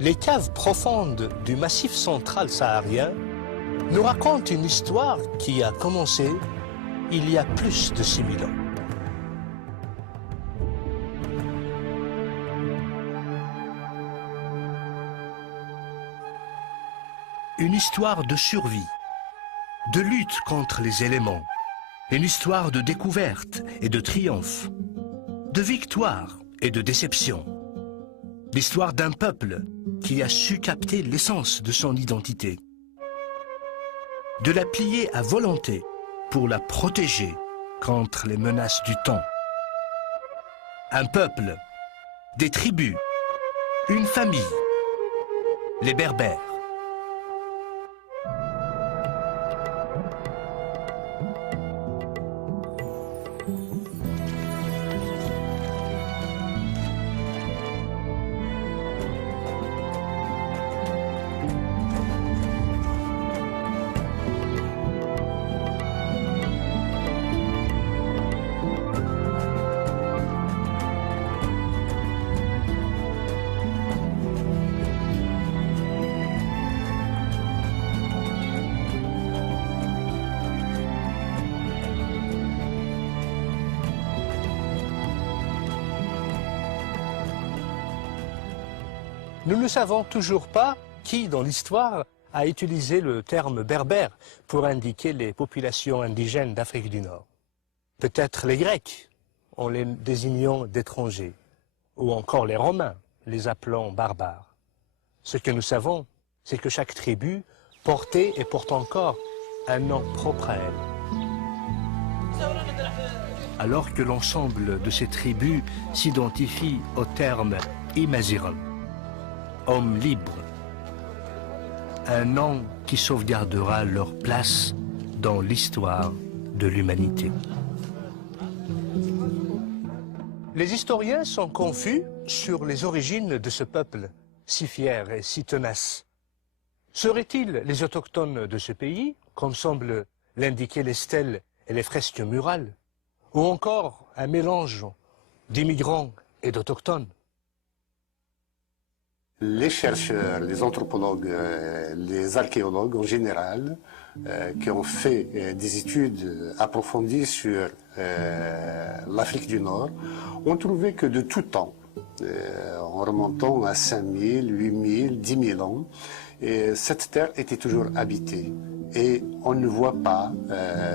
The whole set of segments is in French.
Les caves profondes du massif central saharien nous racontent une histoire qui a commencé il y a plus de 6000 ans. Une histoire de survie, de lutte contre les éléments, une histoire de découverte et de triomphe, de victoire et de déception. L'histoire d'un peuple qui a su capter l'essence de son identité, de la plier à volonté pour la protéger contre les menaces du temps. Un peuple, des tribus, une famille, les Berbères. Nous ne savons toujours pas qui, dans l'histoire, a utilisé le terme berbère pour indiquer les populations indigènes d'Afrique du Nord. Peut-être les Grecs, en les désignant d'étrangers, ou encore les Romains, les appelant barbares. Ce que nous savons, c'est que chaque tribu portait et porte encore un nom propre à elle. Alors que l'ensemble de ces tribus s'identifie au terme Imaziran, homme libre, un nom qui sauvegardera leur place dans l'histoire de l'humanité. Les historiens sont confus sur les origines de ce peuple, si fier et si tenace. Seraient-ils les autochtones de ce pays, comme semblent l'indiquer les stèles et les fresques murales, ou encore un mélange d'immigrants et d'autochtones? Les chercheurs, les anthropologues, les archéologues en général, qui ont fait des études approfondies sur l'Afrique du Nord, ont trouvé que de tout temps, en remontant à 5000, 8000, 10 000 ans, cette terre était toujours habitée. Et on ne voit pas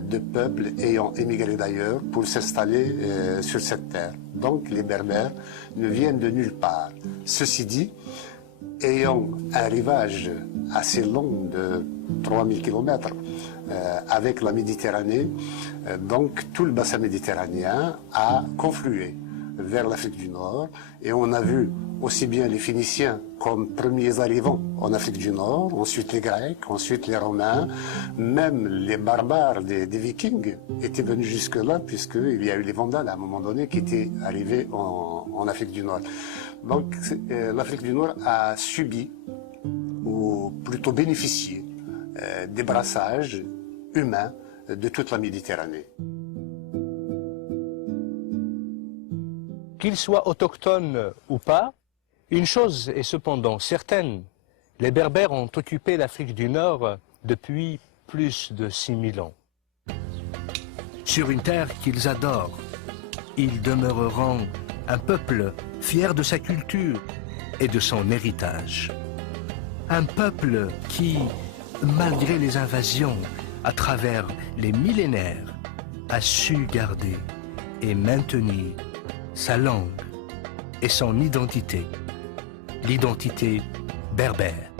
de peuple ayant émigré d'ailleurs pour s'installer sur cette terre. Donc les Berbères ne viennent de nulle part. Ceci dit, ayant un rivage assez long de 3000 km avec la Méditerranée, donc tout le bassin méditerranéen a conflué vers l'Afrique du Nord, et on a vu aussi bien les Phéniciens comme premiers arrivants en Afrique du Nord, ensuite les Grecs, ensuite les Romains, même les barbares des Vikings étaient venus jusque-là, puisqu'il y a eu les Vandales à un moment donné qui étaient arrivés en Afrique du Nord. Donc l'Afrique du Nord a subi, ou plutôt bénéficié, des brassages humains de toute la Méditerranée. Qu'ils soient autochtones ou pas, une chose est cependant certaine, les Berbères ont occupé l'Afrique du Nord depuis plus de 6000 ans. Sur une terre qu'ils adorent, ils demeureront un peuple fier de sa culture et de son héritage. Un peuple qui, malgré les invasions, à travers les millénaires, a su garder et maintenir sa langue et son identité, l'identité berbère.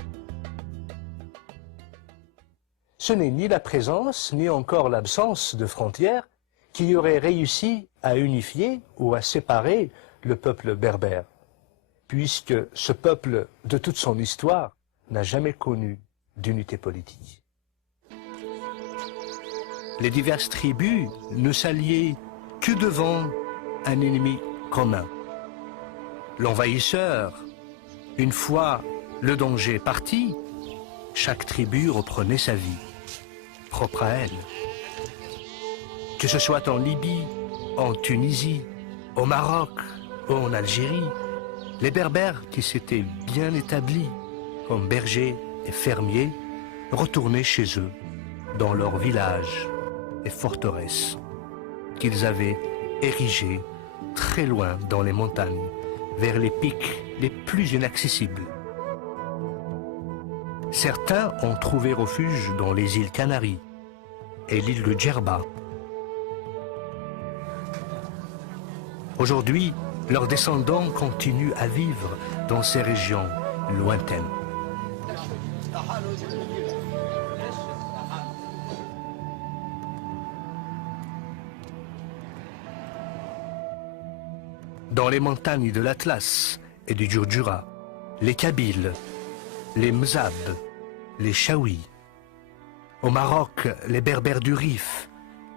Ce n'est ni la présence, ni encore l'absence de frontières qui aurait réussi à unifier ou à séparer le peuple berbère, puisque ce peuple, de toute son histoire, n'a jamais connu d'unité politique. Les diverses tribus ne s'alliaient que devant un ennemi commun. L'envahisseur, une fois le danger parti, chaque tribu reprenait sa vie, propre à elle. Que ce soit en Libye, en Tunisie, au Maroc ou en Algérie, les Berbères qui s'étaient bien établis, comme bergers et fermiers, retournaient chez eux, dans leurs villages et forteresses, qu'ils avaient érigés très loin dans les montagnes, vers les pics les plus inaccessibles. Certains ont trouvé refuge dans les îles Canaries et l'île de Djerba. Aujourd'hui, leurs descendants continuent à vivre dans ces régions lointaines. Dans les montagnes de l'Atlas et du Djurdjura, les Kabyles, les Mzab, les Chaouis. Au Maroc, les Berbères du Rif,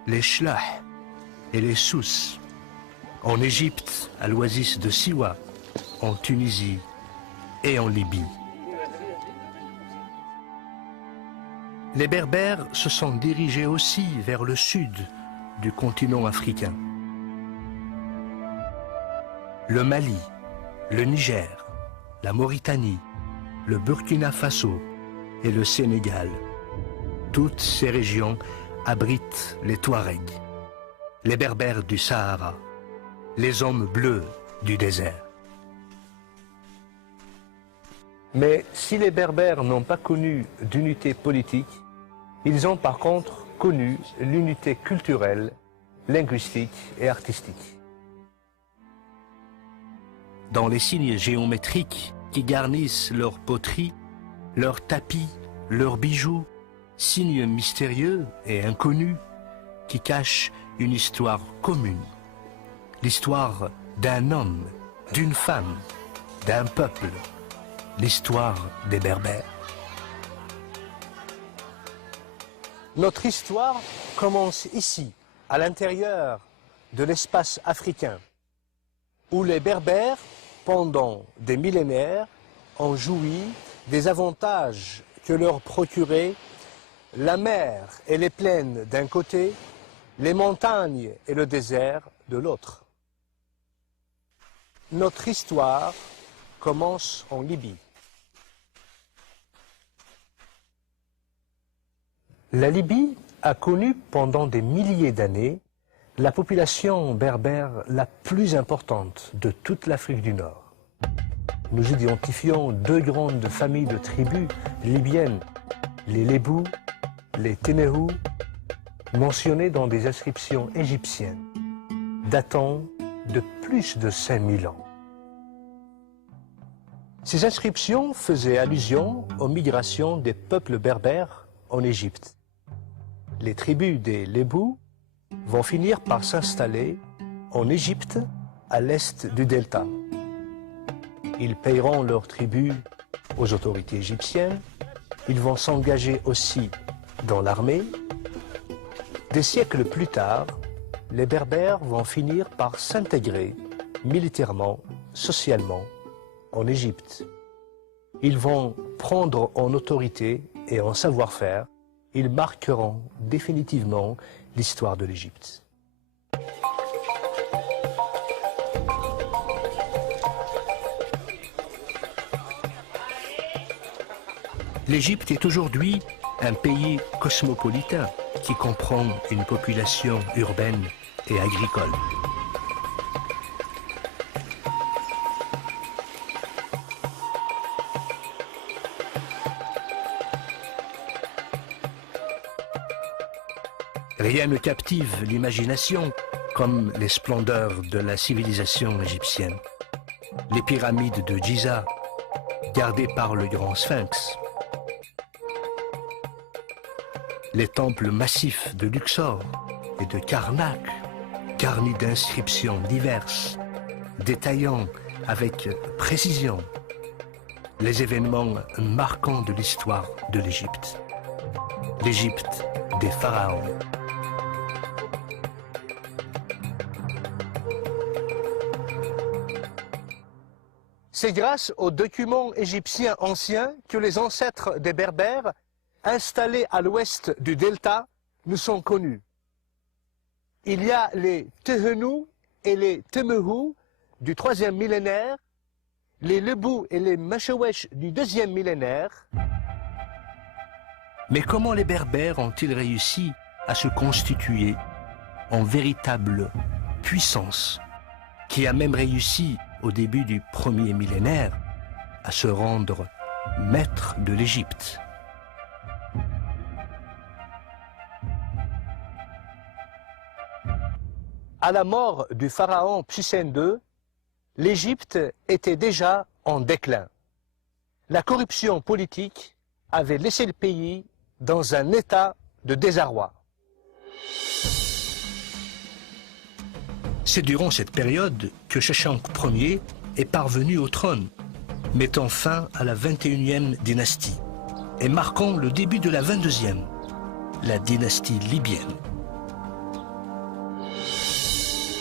les Chlah et les Souss. En Égypte, à l'oasis de Siwa, en Tunisie et en Libye. Les Berbères se sont dirigés aussi vers le sud du continent africain. Le Mali, le Niger, la Mauritanie, le Burkina Faso et le Sénégal. Toutes ces régions abritent les Touaregs, les Berbères du Sahara, les hommes bleus du désert. Mais si les Berbères n'ont pas connu d'unité politique, ils ont par contre connu l'unité culturelle, linguistique et artistique. Dans les signes géométriques qui garnissent leurs poteries, leurs tapis, leurs bijoux, signes mystérieux et inconnus qui cachent une histoire commune. L'histoire d'un homme, d'une femme, d'un peuple, l'histoire des Berbères. Notre histoire commence ici, à l'intérieur de l'espace africain, où les Berbères, pendant des millénaires, ont joui des avantages que leur procuraient la mer et les plaines d'un côté, les montagnes et le désert de l'autre. Notre histoire commence en Libye. La Libye a connu pendant des milliers d'années la population berbère la plus importante de toute l'Afrique du Nord. Nous identifions deux grandes familles de tribus libyennes, les Lébous, les Ténéhous, mentionnées dans des inscriptions égyptiennes, datant de plus de 5000 ans. Ces inscriptions faisaient allusion aux migrations des peuples berbères en Égypte. Les tribus des Lébous vont finir par s'installer en Égypte, à l'est du delta. Ils payeront leur tribut aux autorités égyptiennes. Ils vont s'engager aussi dans l'armée. Des siècles plus tard, les Berbères vont finir par s'intégrer militairement, socialement, en Égypte. Ils vont prendre en autorité et en savoir-faire. Ils marqueront définitivement l'histoire de l'Égypte. L'Égypte est aujourd'hui un pays cosmopolitain qui comprend une population urbaine et agricole. Rien ne captive l'imagination comme les splendeurs de la civilisation égyptienne. Les pyramides de Giza, gardées par le grand sphinx. Les temples massifs de Luxor et de Karnak, garnis d'inscriptions diverses, détaillant avec précision les événements marquants de l'histoire de l'Égypte. L'Égypte des pharaons. C'est grâce aux documents égyptiens anciens que les ancêtres des Berbères, installés à l'ouest du delta, nous sont connus. Il y a les Tehenou et les Temehou du 3e millénaire, les Lebou et les Machewesh du 2e millénaire. Mais comment les Berbères ont-ils réussi à se constituer en véritable puissance, qui a même réussi au début du 1er millénaire à se rendre maître de l'Égypte? À la mort du pharaon Psusen II, l'Égypte était déjà en déclin. La corruption politique avait laissé le pays dans un état de désarroi. C'est durant cette période que Sheshanq Ier est parvenu au trône, mettant fin à la 21e dynastie et marquant le début de la 22e, la dynastie libyenne.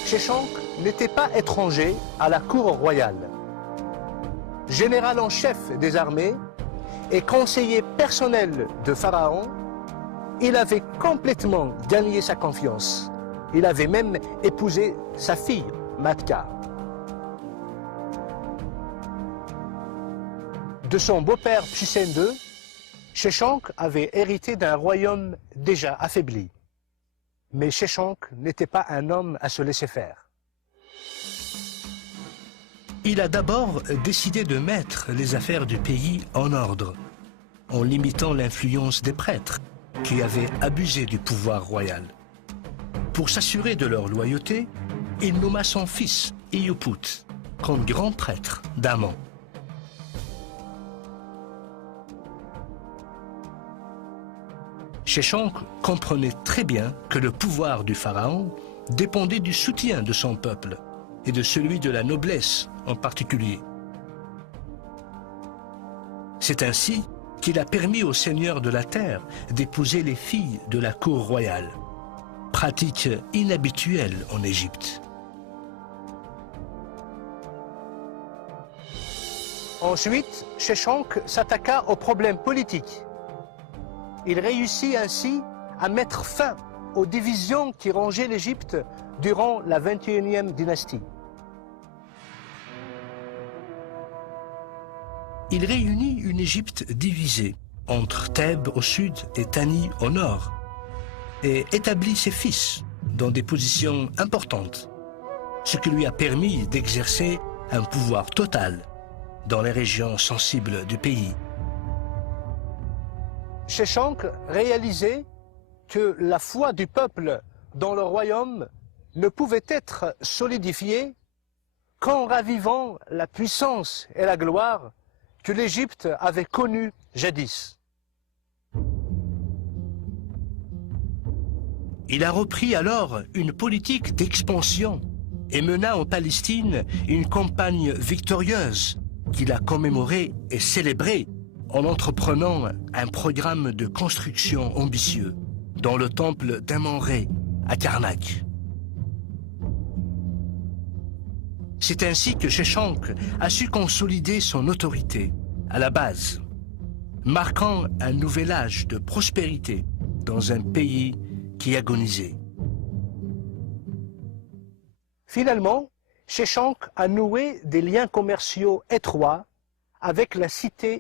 Sheshanq n'était pas étranger à la cour royale. Général en chef des armées et conseiller personnel de Pharaon, il avait complètement gagné sa confiance. Il avait même épousé sa fille, Matka. De son beau-père Psusen II, Sheshanq avait hérité d'un royaume déjà affaibli. Mais Sheshanq n'était pas un homme à se laisser faire. Il a d'abord décidé de mettre les affaires du pays en ordre, en limitant l'influence des prêtres qui avaient abusé du pouvoir royal. Pour s'assurer de leur loyauté, il nomma son fils, Iyuput, comme grand prêtre d'Amon. Sheshanq comprenait très bien que le pouvoir du pharaon dépendait du soutien de son peuple et de celui de la noblesse en particulier. C'est ainsi qu'il a permis aux seigneurs de la terre d'épouser les filles de la cour royale, pratique inhabituelle en Égypte. Ensuite, Sheshanq s'attaqua aux problèmes politiques. Il réussit ainsi à mettre fin aux divisions qui rongeaient l'Égypte durant la 21e dynastie. Il réunit une Égypte divisée entre Thèbes au sud et Thani au nord et établit ses fils dans des positions importantes, ce qui lui a permis d'exercer un pouvoir total dans les régions sensibles du pays. Sheshanq réalisait que la foi du peuple dans le royaume ne pouvait être solidifiée qu'en ravivant la puissance et la gloire que l'Égypte avait connues jadis. Il a repris alors une politique d'expansion et mena en Palestine une campagne victorieuse qu'il a commémorée et célébrée en entreprenant un programme de construction ambitieux dans le temple d'Amon-Ré à Karnak. C'est ainsi que Sheshanq a su consolider son autorité à la base, marquant un nouvel âge de prospérité dans un pays qui agonisait. Finalement, Sheshanq a noué des liens commerciaux étroits avec la cité